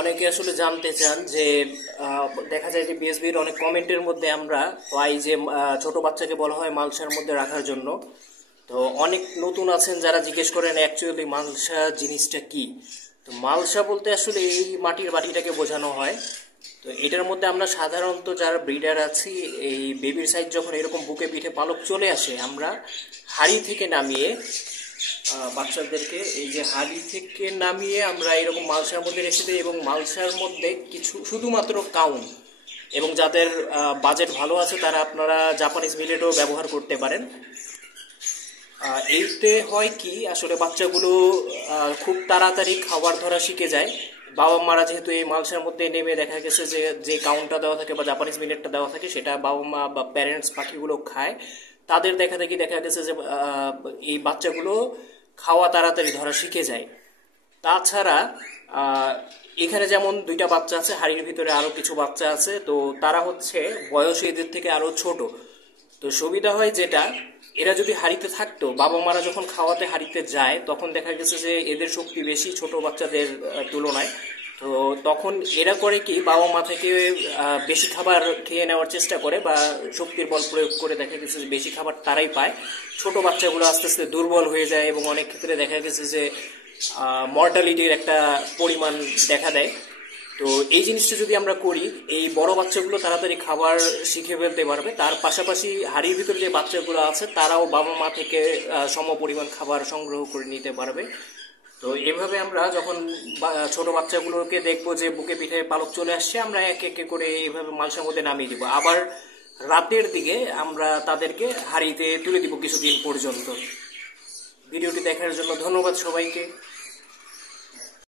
অনেকে আসলে জানতে চান যে দেখা যায় যে বিএসবির অনেক কমেন্টের মধ্যে আমরা পাই যে ছোট বাচ্চাকে বলা হয় মালসার মধ্যে রাখার জন্য। তো অনেক নতুন আছেন যারা জিজ্ঞেস করেন অ্যাকচুয়ালি মালসা জিনিসটা কি। তো মালসা বলতে আসলে এই মাটির বাটিটাকে বোঝানো হয়। তো এটার মধ্যে আমরা সাধারণত যারা ব্রিডার আছি, এই বেবির সাইজ যখন এরকম বুকে পিঠে পালক চলে আসে, আমরা হাড়ি থেকে নামিয়ে বাচ্চাদেরকে এই যে হাড়ি থেকে নামিয়ে আমরা এরকম মালসার মধ্যে রেখে দিই, এবং মালসার মধ্যে কিছু শুধুমাত্র কাউন, এবং যাদের বাজেট ভালো আছে তারা আপনারা জাপানিজ মিলেটও ব্যবহার করতে পারেন। এইতে হয় কি, আসলে বাচ্চাগুলো খুব তাড়াতাড়ি খাবার ধরা শিখে যায়। বাবা মারা যেহেতু এই মালসার মধ্যে নেমে দেখা গেছে যে যে কাউন্টটা দেওয়া থাকে বা জাপানিজ মিলেটটা দেওয়া থাকে সেটা বাবা মা বা প্যারেন্টস পাখিগুলো খায়, তাদের দেখা দেখি দেখা গেছে যে এই বাচ্চাগুলো খাওয়া তাড়াতাড়ি ধরা শিখে যায়। তাছাড়া এখানে যেমন দুইটা বাচ্চা আছে, হাড়ির ভিতরে আরো কিছু বাচ্চা আছে, তো তারা হচ্ছে বয়সে এদের থেকে আরো ছোট। তো সুবিধা হয় যেটা, এরা যদি হাড়িতে থাকতো, বাবা মারা যখন খাওয়াতে হাড়িতে যায় তখন দেখা গেছে যে এদের শক্তি বেশি ছোট বাচ্চাদের তুলনায়। তো তখন এরা করে কি, বাবা মা থেকে বেশি খাবার খেয়ে নেওয়ার চেষ্টা করে বা শক্তির বল প্রয়োগ করে দেখা গেছে যে বেশি খাবার তারাই পায়। ছোট বাচ্চাগুলো আস্তে আস্তে দুর্বল হয়ে যায় এবং অনেক ক্ষেত্রে দেখা গেছে যে মর্টালিটির একটা পরিমাণ দেখা দেয়। তো এই জিনিসটা যদি আমরা করি, এই বড় বাচ্চাগুলো তাড়াতাড়ি খাবার শিখে ফেলতে পারবে, তার পাশাপাশি হাড়ির ভিতরে যে বাচ্চাগুলো আছে তারাও বাবা মা থেকে সম পরিমাণ খাবার সংগ্রহ করে নিতে পারবে। তো এভাবে আমরা যখন ছোট বাচ্চাগুলোকে দেখবো যে বুকে পিঠে পালক চলে আসছে, আমরা এক এক করে এইভাবে মালসার মধ্যে নামিয়ে দিব। আবার রাতের দিকে আমরা তাদেরকে হাড়িতে তুলে দিব কিছুদিন পর্যন্ত। ভিডিওটি দেখার জন্য ধন্যবাদ সবাইকে।